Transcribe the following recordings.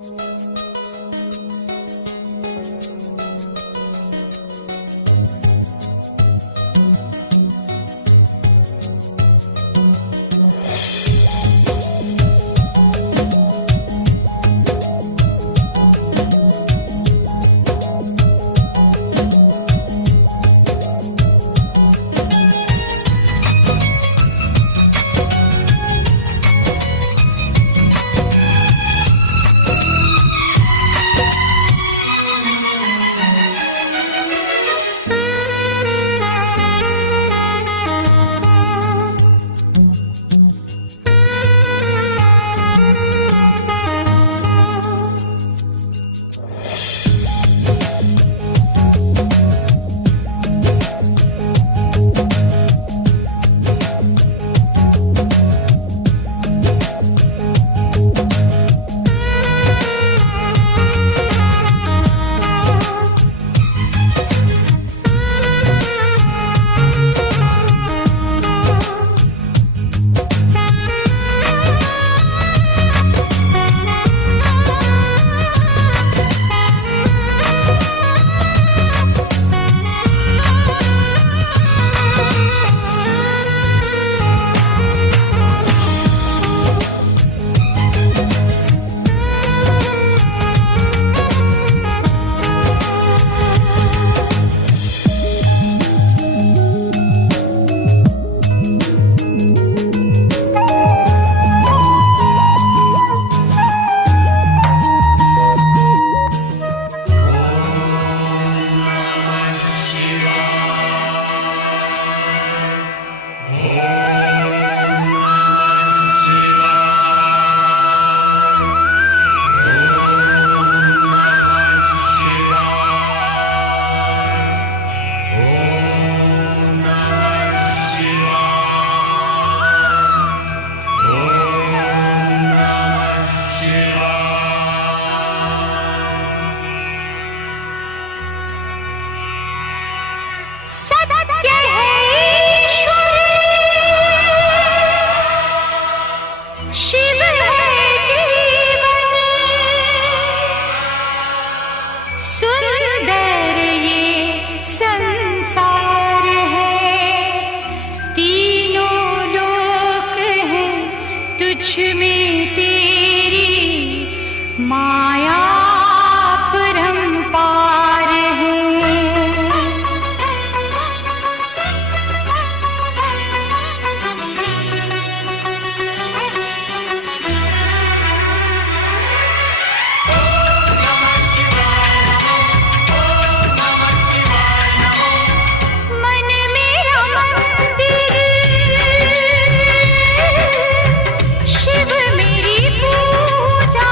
शिव मेरी पूजा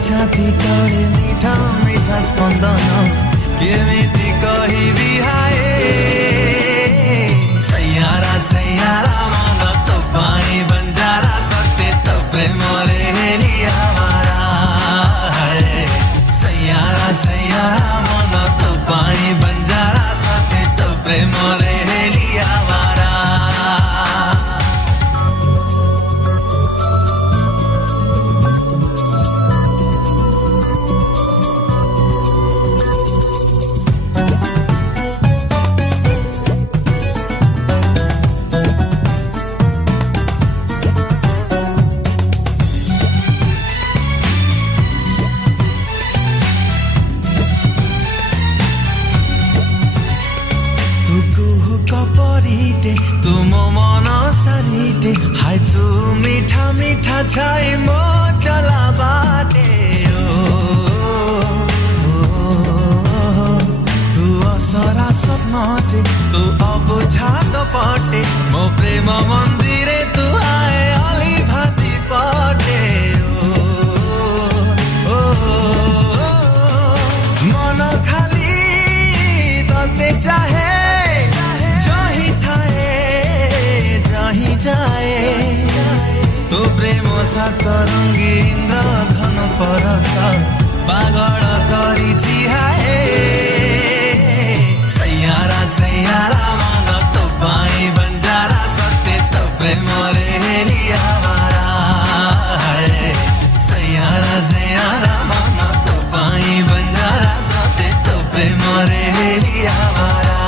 छाती तले मीठा मीठा स्पंदन केमिति कहिबी हाय सैयारा सैयारा मन तो पाई बंजारा सत्य तो प्रेम रे हेलिया मारा सैयारा सैयारा मन तो पाई बंजारा सत्य तो प्रेम रे हेलिया मारा तुम मन सारीटे हाय तू मीठा मीठा छाई मो चला बाटे तू असरा स्वप्नटे तू अबुझा कपटे मो प्रेम मंदिरे तू आए अली भाती पटे मन खाली तते चाहे जाए तो प्रेम सातरंगी इंद्र धन परस पागल करी हाय सैयारा सैयारा मन तो पाई बंजारा सत्य तो प्रेम रे हेलिया मारा सैयारा सैयारा मन तो पाई बंजारा सत्य तो प्रेम रे हेलिया मारा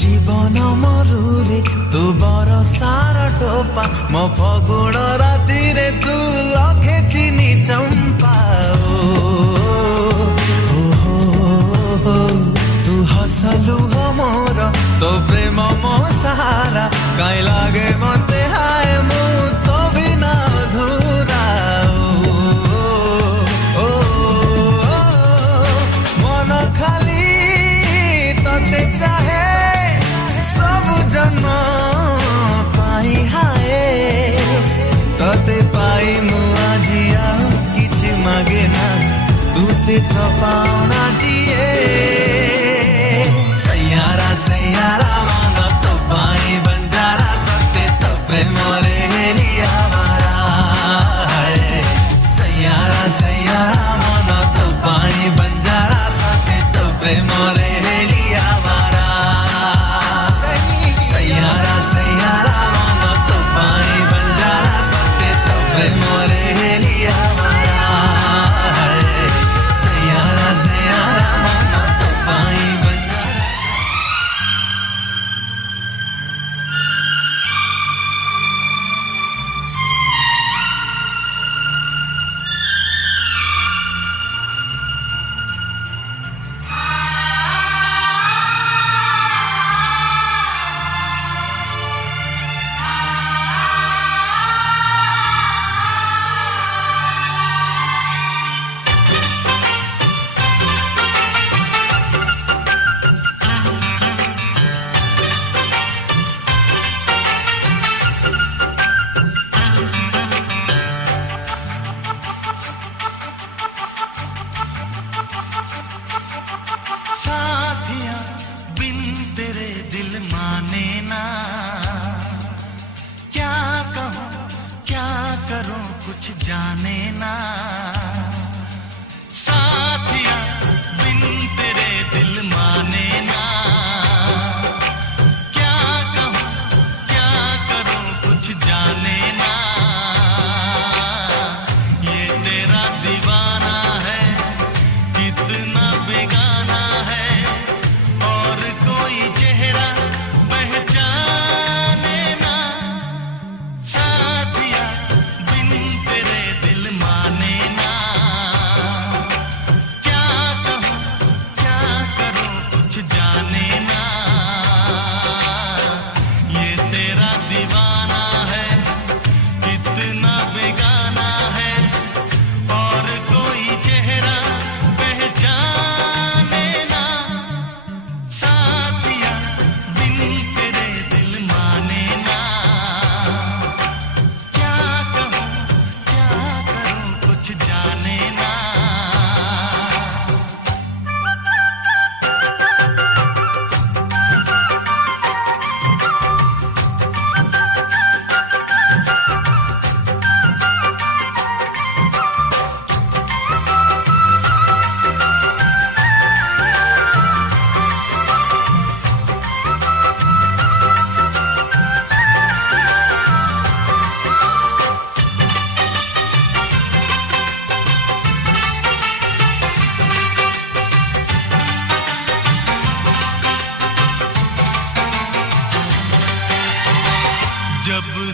जीवन मरुरे तू बरसार टोपा मो फगुण राति रे तू लखे चिनी चंपा तू हसलु मोर तो प्रेम मो सहारा काई लागे मते हाय मु तो बिना अधूरा मन खाली तते चाहे सब जन्म पाई हाय तते पाई मुआ जिया किछि मागे ना तू से सपाउना दिए सैयारा सैयारा मन तो पाई बंजारा सत्य तो प्रेम रे हेलिया मारा सैयारा सैयारा मन तो पाई बंजारा सत्य तो प्रेम रे हेलिया मारा सैयारा सैयारा मन तो पाई बंजारा सत्य तो प्रेम रे हेलिया मारा सैयारा सैयारा मन तो पाई बंजारा साथिया बिन तेरे दिल माने ना क्या कहूँ क्या करूँ कुछ जाने ना साथिया बिन तेरे दिल माने ना क्या कहूँ क्या करूँ कुछ जाने ना ये तेरा दीवाना है कितना बेगाना है और कोई चेहरा पहचाने ना साथिया बिन तेरे दिल माने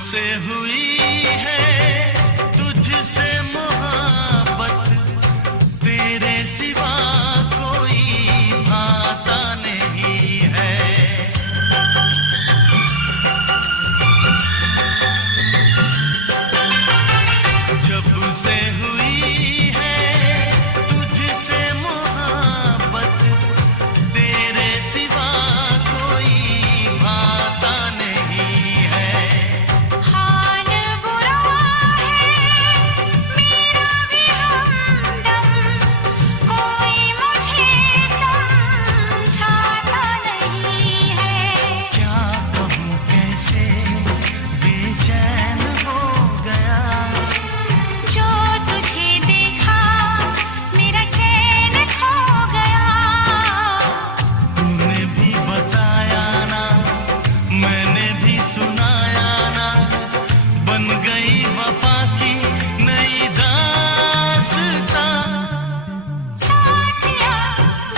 से हुई है तुझसे मोहब्बत, तेरे सिवा कोई भाता नहीं है। जब से हुई है तुझसे मोहब्बत, तेरे सिवा कोई भाता नहीं है। हाल बुरा है मेरा भी हमदम, कोई मुझे समझाता नहीं है। क्या कहूँ कैसे बेचैन हो गया, जो तुझे देखा मेरा चैन खो गया। तूने भी बताया ना, मैंने भी सुनाया ना, बन गई वफा की नई दास्तां। साथिया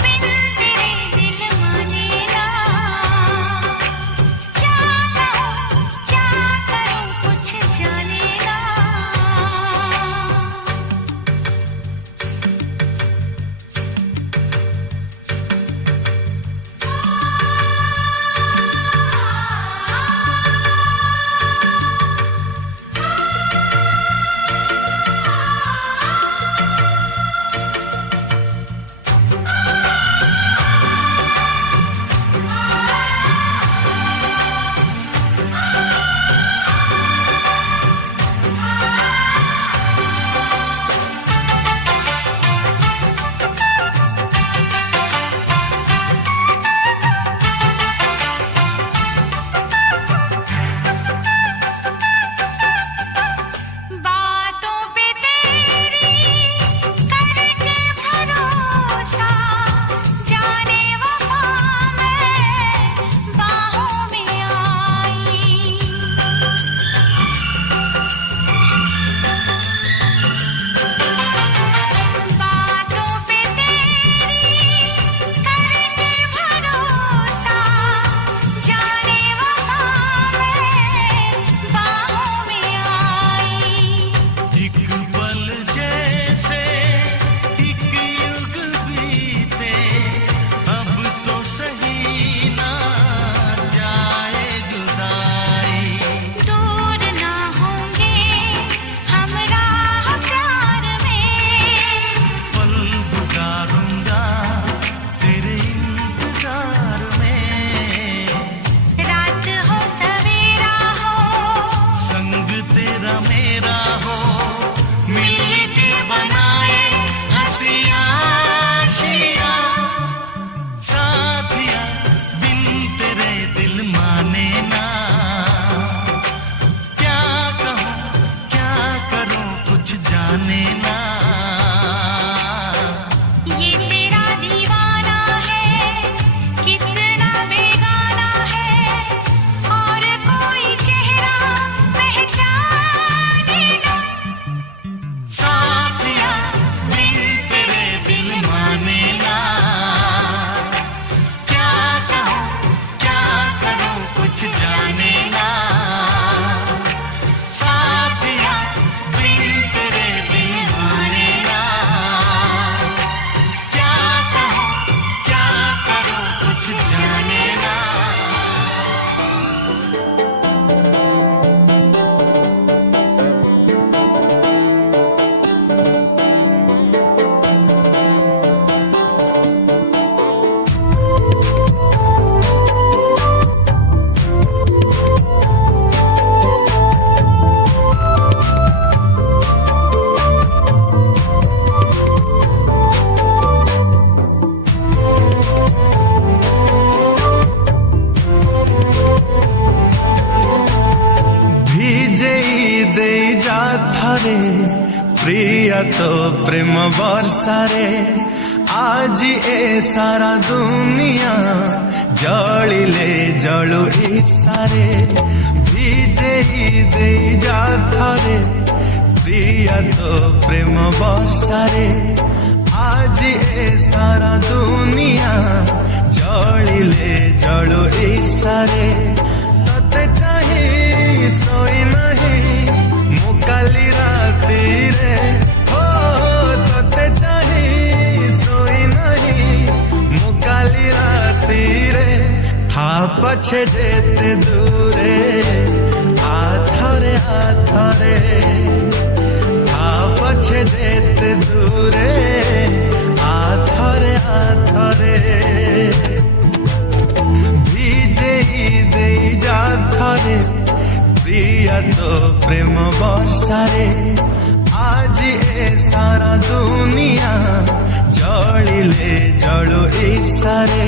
बिन तेरे दिल माने ना, क्या कहूँ क्या करूँ कुछ जाने ना। बातों पे तेरी करके भरोसा, जाने वफा मैं बाहों में आई। बातों पे तेरी करके भरोसा, जाने वफा मैं बाहों में आई। एक पल जैसे एक युग बीते, अब तो सही ना जाए जुदाई। दूर ना होंगे हम राह प्यार में, पल गुजारूंगा तेरे इंतजार में। रात हो सवेरा हो संग तेरा मेरा हो, मिलके बनाए हंसियाशिया। साथिया बिन तेरे दिल माने ना, क्या कहूँ क्या करूँ कुछ जाने ना। ये तेरा दीवाना है कितना बेगाना है, और कोई चेहरा पहचाने ना। साथिया बिन तेरे दिल माने ना, क्या कहूँ क्या करूँ कुछ जाने ना। साथिया बिन तेरे दिल माने ना, क्या कहूँ क्या करूँ कुछ जाने ना। ଭିଜେଇ ଦେଇ ଯା ଥରେ ପ୍ରିୟ ତୋ ପ୍ରେମ ବର୍ଷାରେ, ଆଜି ଏ ସାରା ଦୁନିଆ ଜଳିଲେ ଜଳୁ ଈର୍ଷାରେ। ଭିଜେଇ ଦେଇ ଯା ଥରେ ପ୍ରିୟ ତୋ ପ୍ରେମ ବର୍ଷାରେ, ଆଜି ଏ ସାରା ଦୁନିଆ ଜଳିଲେ ଜଳୁ ଈର୍ଷାରେ। ତତେ ଚାହିଁ ଶୋଇ पछे जेते दूरे आथरे आथरे पछे जेते दूरे आथरे आथरे ভিজে দেই যাথরে প্রিয়া তো প্রেম বর্ষারে আজি এ সারা দুনিয়া জଳିলে জಳು ঈর্ষারে